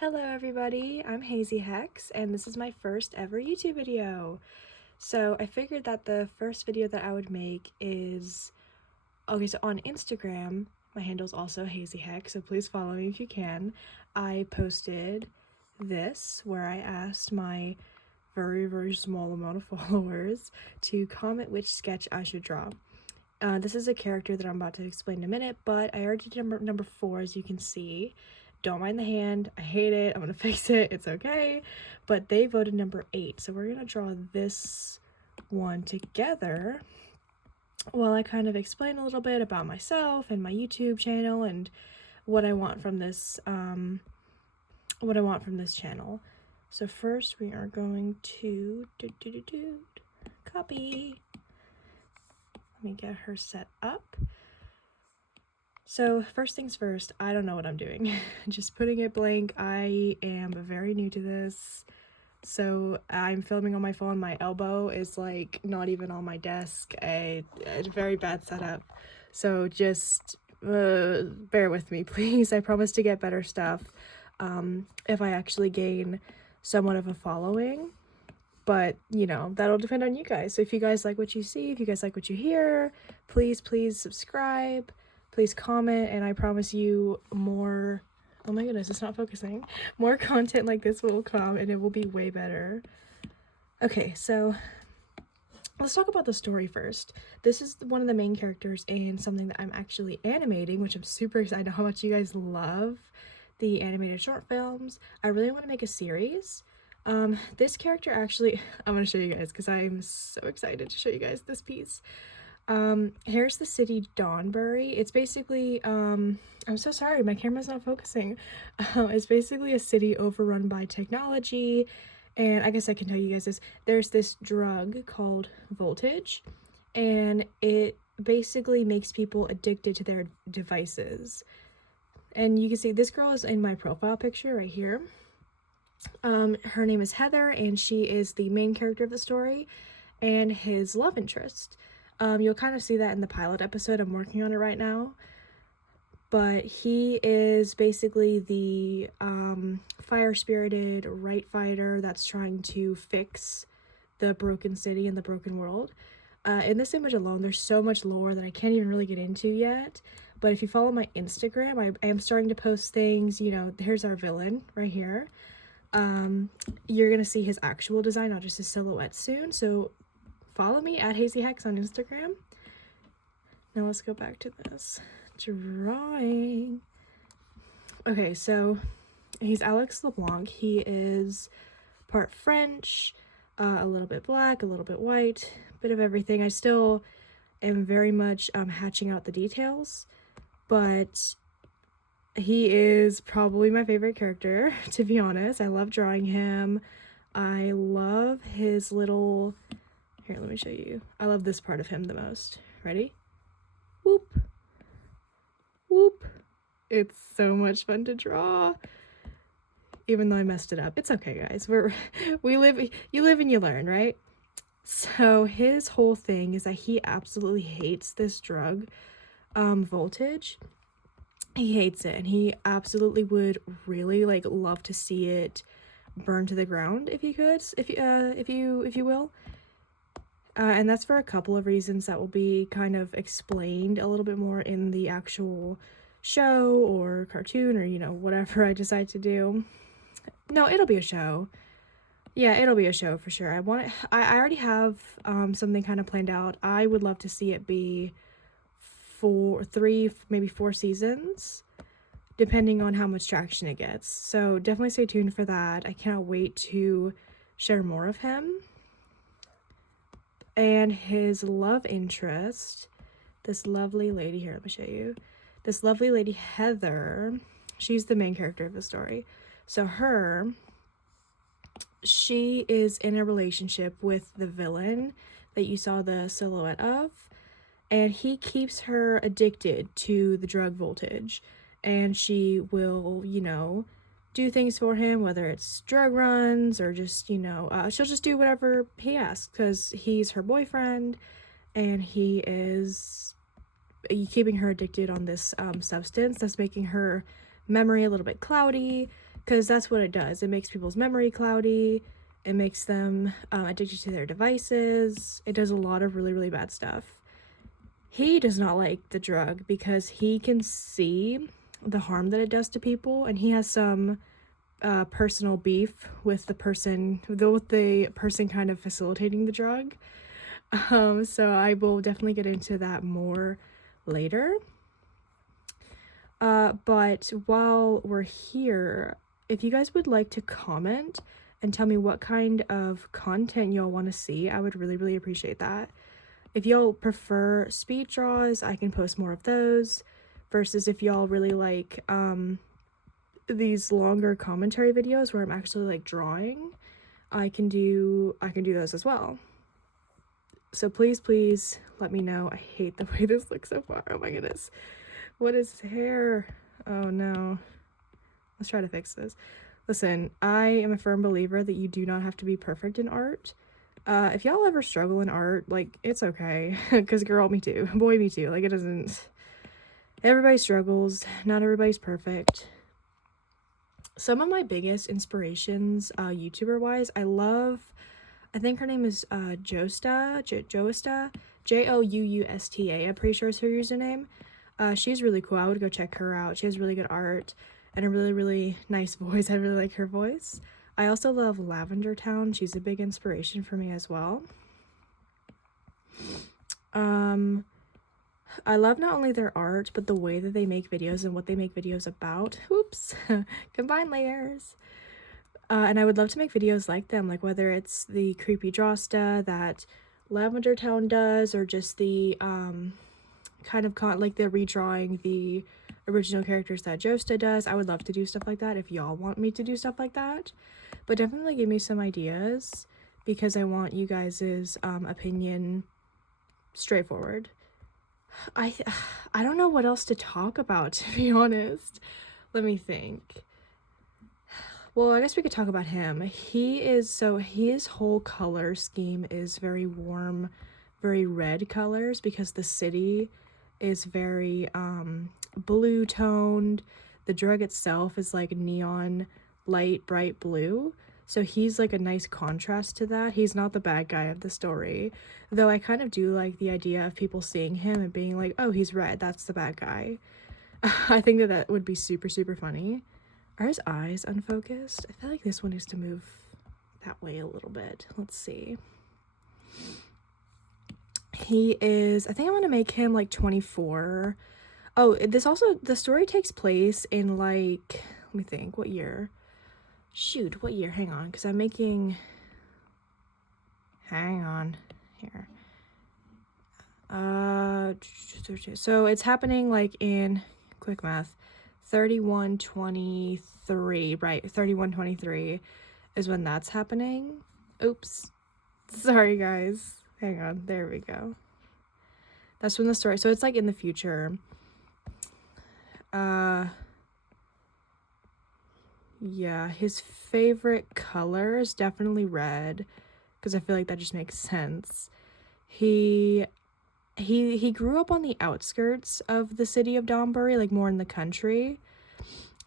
Hello everybody, I'm Hazy Hex, and this is my first ever YouTube video. So I figured that the first video that I would make is, okay, so on Instagram, my handle is also Hazy Hex, so please follow me if you can. I posted this where I asked my very small amount of followers to comment which sketch I should draw. This is a character that I'm about to explain in a minute, but I already did number 4, as you can see. Don't mind the hand. I hate it. I'm gonna fix it. It's okay. But they voted number 8, so we're gonna draw this one together while I kind of explain a little bit about myself and my YouTube channel and what I want from this channel. So first we are going to copy. Let me get her set up. So first things first, I don't know what I'm doing. Just putting it blank. I am very new to this. So I'm filming on my phone. My elbow is like not even on my desk. A very bad setup. So just bear with me, please. I promise to get better stuff if I actually gain somewhat of a following. But, you know, that'll depend on you guys. So if you guys like what you see, if you guys like what you hear, please subscribe, please comment, and I promise you more, oh my goodness, it's not focusing, more content like this will come, and it will be way better. Okay, so let's talk about the story first. This is one of the main characters in something that I'm actually animating, which I'm super excited how much you guys love the animated short films. I really want to make a series. This character actually, I'm going to show you guys because I'm so excited to show you guys this piece. Here's the city Dawnbury. It's basically, I'm so sorry, my camera's not focusing. It's basically a city overrun by technology, and I guess I can tell you guys this. There's this drug called voltage, and it basically makes people addicted to their devices. And you can see this girl is in my profile picture right here. Her name is Heather, and she is the main character of the story and his love interest. You'll kind of see that in the pilot episode. I'm working on it right now. But he is basically the fire-spirited right fighter that's trying to fix the broken city and the broken world. In this image alone, there's so much lore that I can't even really get into yet. But if you follow my Instagram, I am starting to post things. You know, here's our villain right here. You're gonna see his actual design, not just his silhouette soon, so follow me at Hazy Hex on Instagram. Now let's go back to this drawing. Okay, so he's Alex LeBlanc. He is part French, a little bit black, a little bit white, bit of everything. I still am very much hatching out the details, but he is probably my favorite character, to be honest. I love drawing him. I love his little... Here, let me show you. I love this part of him the most. Ready? Whoop. Whoop. It's so much fun to draw. Even though I messed it up. It's okay, guys. You live and you learn, right? So his whole thing is that he absolutely hates this drug, voltage. He hates it, and he absolutely would really love to see it burn to the ground if he could, if you will. And that's for a couple of reasons that will be kind of explained a little bit more in the actual show or cartoon, or, you know, whatever I decide to do. No, it'll be a show. Yeah, it'll be a show for sure. I already have something kind of planned out. I would love to see it be 3, maybe 4 seasons, depending on how much traction it gets. So definitely stay tuned for that. I cannot wait to share more of him. And his love interest, this lovely lady here, let me show you. This lovely lady, Heather, she's the main character of the story. So she is in a relationship with the villain that you saw the silhouette of. And he keeps her addicted to the drug voltage, and she will, you know, do things for him, whether it's drug runs or just, you know, she'll just do whatever he asks because he's her boyfriend, and he is keeping her addicted on this substance that's making her memory a little bit cloudy, because that's what it does. It makes people's memory cloudy. It makes them addicted to their devices. It does a lot of really, really bad stuff. He does not like the drug because he can see the harm that it does to people, and he has some personal beef with the person kind of facilitating the drug. So I will definitely get into that more later. But while we're here, if you guys would like to comment and tell me what kind of content y'all want to see, I would really, really appreciate that. If y'all prefer speed draws, I can post more of those, versus if y'all really like these longer commentary videos where I'm actually like drawing, I can do those as well. So please let me know. I hate the way this looks so far. Oh my goodness. What is hair? Oh no. Let's try to fix this. Listen, I am a firm believer that you do not have to be perfect in art. If y'all ever struggle in art, like, it's okay. Because girl, me too. Boy, me too. Like, it doesn't... Everybody struggles. Not everybody's perfect. Some of my biggest inspirations, YouTuber-wise, I think her name is Jousta, Jousta, I'm pretty sure is her username. She's really cool. I would go check her out. She has really good art and a really, really nice voice. I really like her voice. I also love Lavender Town. She's a big inspiration for me as well. I love not only their art, but the way that they make videos and what they make videos about. Oops, combine layers. And I would love to make videos like them, like whether it's the creepy Drosta that Lavender Town does, or just the kind of like the redrawing the original characters that Jousta does. I would love to do stuff like that if y'all want me to do stuff like that. But definitely give me some ideas, because I want you guys' opinion straightforward. I don't know what else to talk about, to be honest. Let me think. Well, I guess we could talk about him. His whole color scheme is very warm, very red colors, because the city is very blue toned. The drug itself is like neon light bright blue, so he's like a nice contrast to that. He's not the bad guy of the story, though I kind of do like the idea of people seeing him and being like, oh, he's red, that's the bad guy. I think that would be super, super funny. Are his eyes unfocused? I feel like this one needs to move that way a little bit. Let's see. He is, I think I'm gonna make him like 24. Oh, the story takes place in like, let me think, what year? Shoot, what year? Hang on, because hang on here. So it's happening like in, quick math, 3123, right? 3123 is when that's happening. Oops. Sorry, guys. Hang on. There we go. That's when the story... So it's like in the future. Yeah, his favorite color is definitely red, because I feel like that just makes sense. He grew up on the outskirts of the city of Donbury, like more in the country.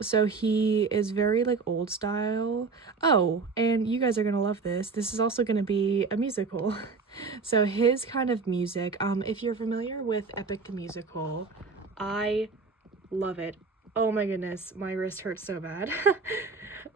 So he is very like old style. Oh, and you guys are gonna love this. This is also gonna be a musical. So his kind of music, if you're familiar with Epic the Musical, I love it. Oh my goodness, my wrist hurts so bad.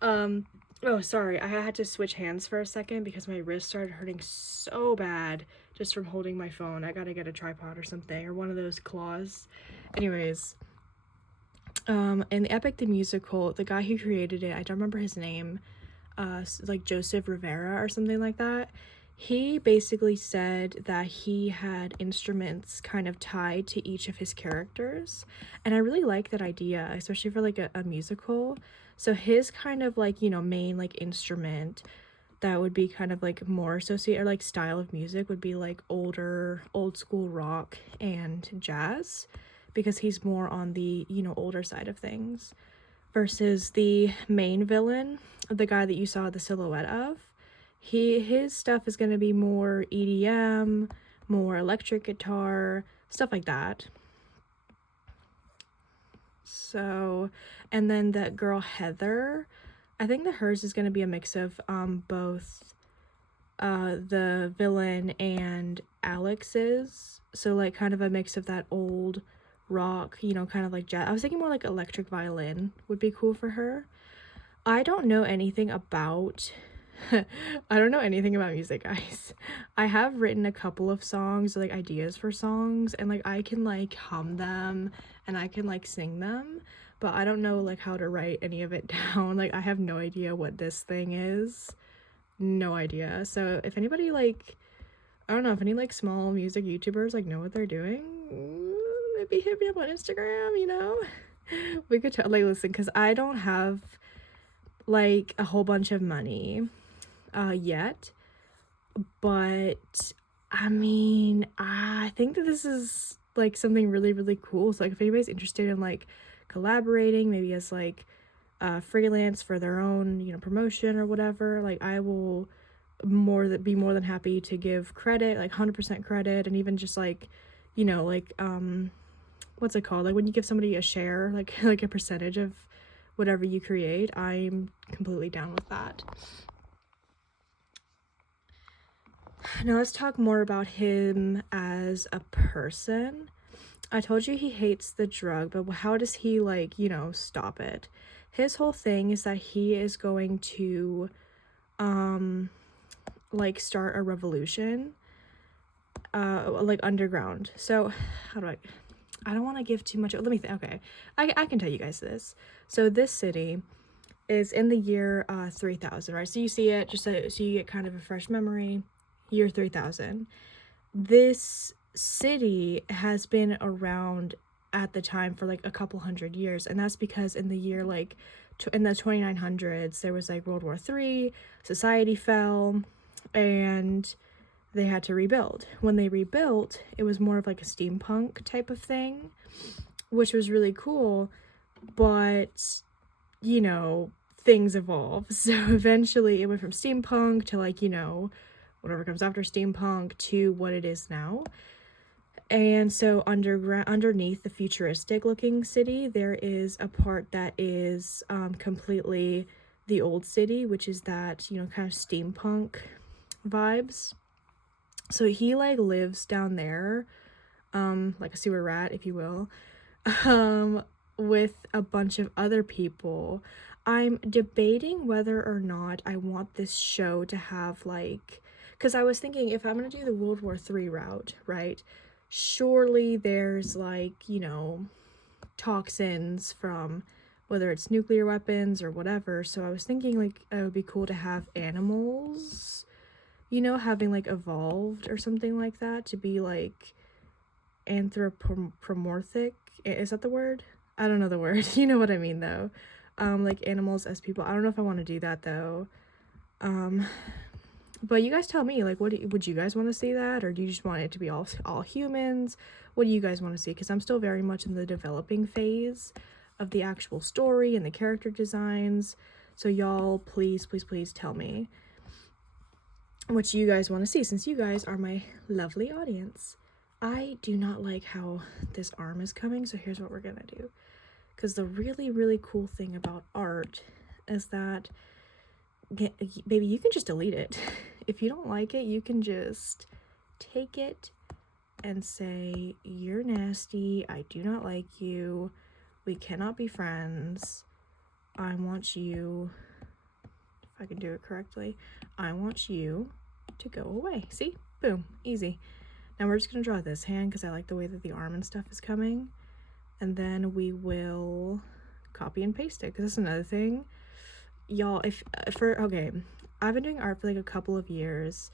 Oh, sorry, I had to switch hands for a second because my wrist started hurting so bad just from holding my phone. I gotta get a tripod or something, or one of those claws. Anyways, in the Epic the Musical, the guy who created it, I don't remember his name, like Joseph Rivera or something like that. He basically said that he had instruments kind of tied to each of his characters, and I really like that idea, especially for like a musical. So his kind of like, you know, main like instrument that would be kind of like more associated, or like style of music, would be like old school rock and jazz, because he's more on the, you know, older side of things, versus the main villain, the guy that you saw the silhouette of. His stuff is going to be more EDM, more electric guitar, stuff like that. So, and then that girl Heather, I think that hers is going to be a mix of both the villain and Alex's. So like kind of a mix of that old rock, you know, kind of like jazz. I was thinking more like electric violin would be cool for her. I don't know anything about I don't know anything about music, guys. I have written a couple of songs, like ideas for songs, and like I can like hum them and I can like sing them, but I don't know like how to write any of it down. Like I have no idea what this thing is. No idea. So if anybody like, I don't know, if any like small music YouTubers like know what they're doing, maybe hit me up on Instagram, you know? We could like listen, because I don't have like a whole bunch of money yet, but I mean, I think that this is like something really, really cool. So like if anybody's interested in like collaborating, maybe as like freelance for their own, you know, promotion or whatever, like I will be more than happy to give credit, like 100% credit, and even just like, you know, like what's it called, like when you give somebody a share, like like a percentage of whatever you create. I'm completely down with that. Now let's talk more about him as a person. I told you he hates the drug, but how does he like, you know, stop it? His whole thing is that he is going to like start a revolution like underground. So how do I don't want to give too much. Let me think. Okay, I can tell you guys this. So this city is in the year 3000, right? So you see it just so you get kind of a fresh memory. Year 3000. This city has been around at the time for like a couple hundred years, and that's because in the year like in the 2900s there was like World War III, society fell, and they had to rebuild. When they rebuilt, it was more of like a steampunk type of thing, which was really cool, but you know, things evolve. So eventually it went from steampunk to like, you know, whatever comes after steampunk to what it is now. And so underneath the futuristic looking city, there is a part that is completely the old city, which is that, you know, kind of steampunk vibes. So he like lives down there, like a sewer rat, if you will, with a bunch of other people. I'm debating whether or not I want this show to have like, because I was thinking if I'm going to do the World War III route, right, surely there's like, you know, toxins from whether it's nuclear weapons or whatever. So I was thinking like it would be cool to have animals, you know, having like evolved or something like that to be like anthropomorphic. Is that the word? I don't know the word. You know what I mean though. Like animals as people. I don't know if I want to do that though. But you guys tell me, like, would you guys want to see that, or do you just want it to be all humans? What do you guys want to see? Because I'm still very much in the developing phase of the actual story and the character designs. So y'all, please, please, please tell me what you guys want to see, since you guys are my lovely audience. I do not like how this arm is coming, so here's what we're gonna do. Because the really, really cool thing about art is that, baby, you can just delete it. If you don't like it, you can just take it and say, you're nasty, I do not like you, we cannot be friends, I want you, if I can do it correctly, I want you to go away. See? Boom. Easy. Now we're just going to draw this hand because I like the way that the arm and stuff is coming. And then we will copy and paste it, because that's another thing. Y'all, okay, I've been doing art for like a couple of years.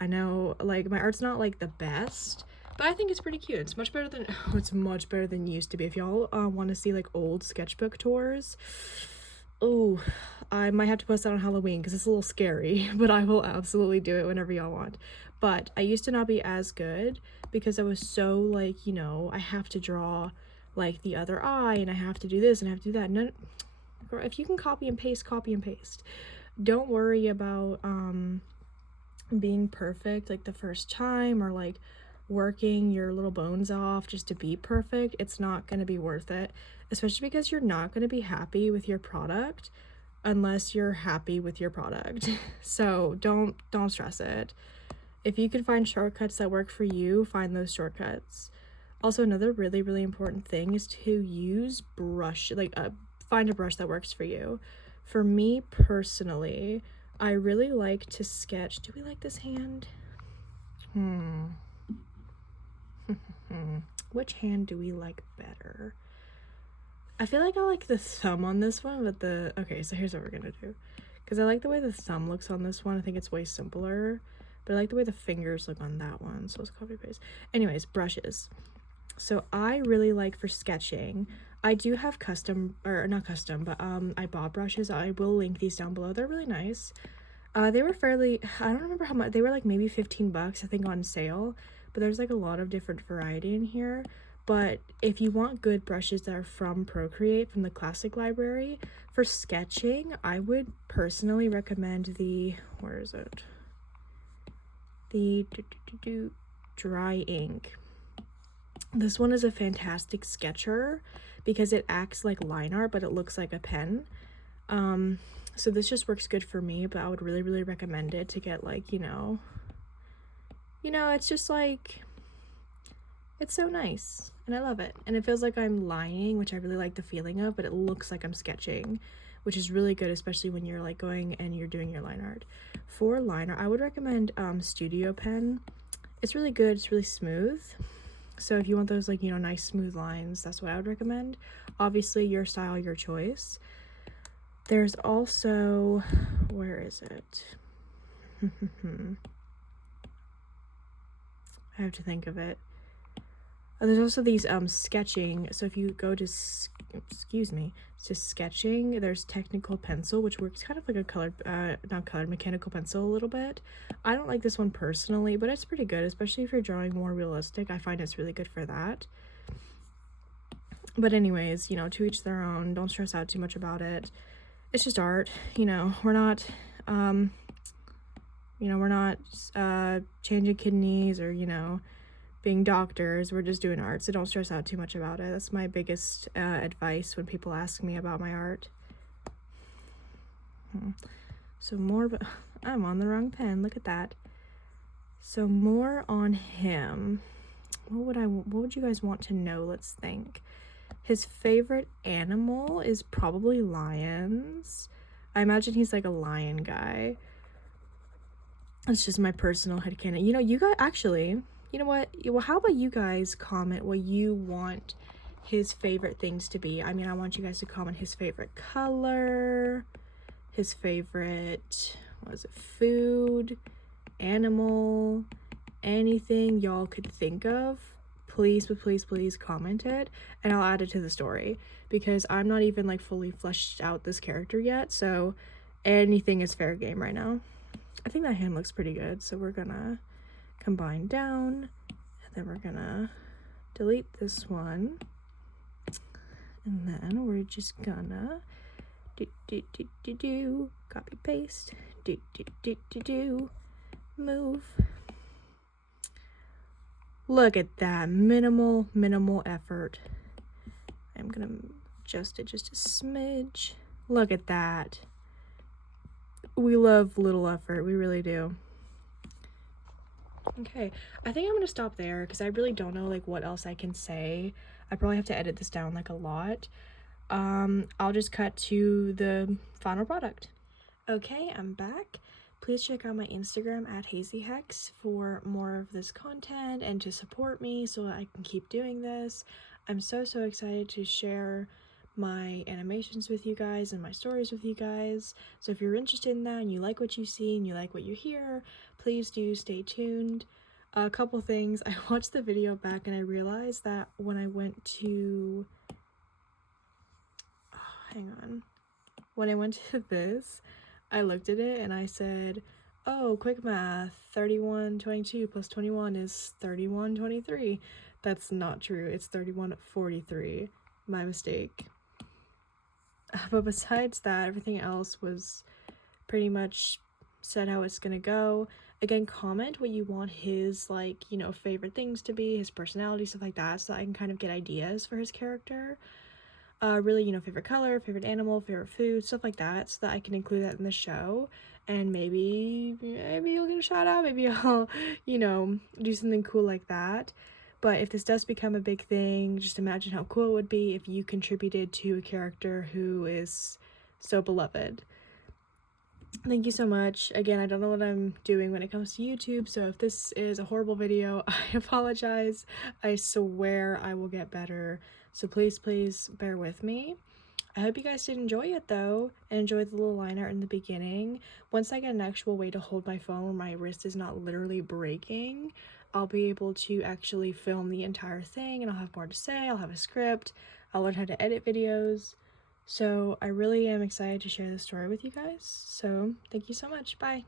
I know like my art's not like the best, but I think it's pretty cute. It's much better than it's much better than it used to be. If y'all want to see like old sketchbook tours, oh, I might have to post that on Halloween because it's a little scary, but I will absolutely do it whenever y'all want. But I used to not be as good because I was so like, you know, I have to draw like the other eye and I have to do this and I have to do that. No, if you can copy and paste, copy and paste. Don't worry about being perfect like the first time, or like working your little bones off just to be perfect. It's not going to be worth it, especially because you're not going to be happy with your product unless you're happy with your product. So don't stress it. If you can find shortcuts that work for you, find those shortcuts. Also, another really, really important thing is to use find a brush that works for you. For me personally, I really like to sketch. Do we like this hand? Which hand do we like better? I feel like I like the thumb on this one, but okay, so here's what we're gonna do. Because I like the way the thumb looks on this one. I think it's way simpler. But I like the way the fingers look on that one. So let's copy paste. Anyways, brushes. So I really like for sketching. I do have not custom, but I bought brushes. I will link these down below. They're really nice. They were fairly, I don't remember how much, they were like maybe 15 bucks, I think, on sale. But there's like a lot of different variety in here. But if you want good brushes that are from Procreate, from the classic library, for sketching, I would personally recommend where is it? The dry ink. This one is a fantastic sketcher because it acts like line art, but it looks like a pen. So this just works good for me, but I would really, really recommend it to get like, it's just like, it's so nice and I love it. And it feels like I'm lining, which I really like the feeling of, but it looks like I'm sketching, which is really good, especially when you're like going and you're doing your line art. For line art, I would recommend Studio Pen. It's really good. It's really smooth. So if you want those like, nice smooth lines, that's what I would recommend. Obviously, your style, your choice. There's also, where is it? I have to think of it. There's also these sketching. So if you go to to sketching, there's technical pencil, which works kind of like a mechanical pencil a little bit. I don't like this one personally, but it's pretty good, especially if you're drawing more realistic. I find it's really good for that. But anyways, to each their own. Don't stress out too much about it. It's just art. We're not we're not changing kidneys or being doctors. We're just doing art, so don't stress out too much about it. That's my biggest advice when people ask me about my art. So more, but I'm on the wrong pen. Look at that. So more on him. What would you guys want to know? Let's think. His favorite animal is probably lions. I imagine he's like a lion guy. That's just my personal headcanon. You guys actually. You know what? Well, how about you guys comment what you want his favorite things to be? I mean, I want you guys to comment his favorite color, his favorite, food, animal, anything y'all could think of. Please, please, please comment it, and I'll add it to the story, because I'm not even like fully fleshed out this character yet, so anything is fair game right now. I think that hand looks pretty good, so we're gonna combine down, and then we're gonna delete this one, and then we're just gonna copy paste, move. Look at that, minimal effort. I'm gonna adjust it just a smidge. Look at that. We love little effort, we really do. Okay, I think I'm gonna stop there because I really don't know like what else I can say. I probably have to edit this down like a lot. I'll just cut to the final product. Okay, I'm back. Please check out my Instagram at HazyHex for more of this content and to support me so that I can keep doing this. I'm so excited to share my animations with you guys and my stories with you guys. So if you're interested in that and you like what you see and you like what you hear, please do stay tuned. A couple things. I watched the video back and I realized that when I went to when I went to this, I looked at it and I said, oh, quick math, 3122 plus 21 is 3123. That's not true. It's 3143. My mistake. But besides that, everything else was pretty much said how it's gonna go. Again, comment what you want his favorite things to be, his personality, stuff like that, so I can kind of get ideas for his character. really, you know, favorite color, favorite animal, favorite food, stuff like that, so that I can include that in the show. And maybe you'll get a shout out, maybe I'll, you know, do something cool like that. But if this does become a big thing, just imagine how cool it would be if you contributed to a character who is so beloved. Thank you so much. Again, I don't know what I'm doing when it comes to YouTube, so if this is a horrible video, I apologize. I swear I will get better. So please bear with me. I hope you guys did enjoy it though, and enjoy the little line art in the beginning. Once I get an actual way to hold my phone where my wrist is not literally breaking, I'll be able to actually film the entire thing, and I'll have more to say. I'll have a script. I'll learn how to edit videos. So I really am excited to share this story with you guys. So thank you so much. Bye.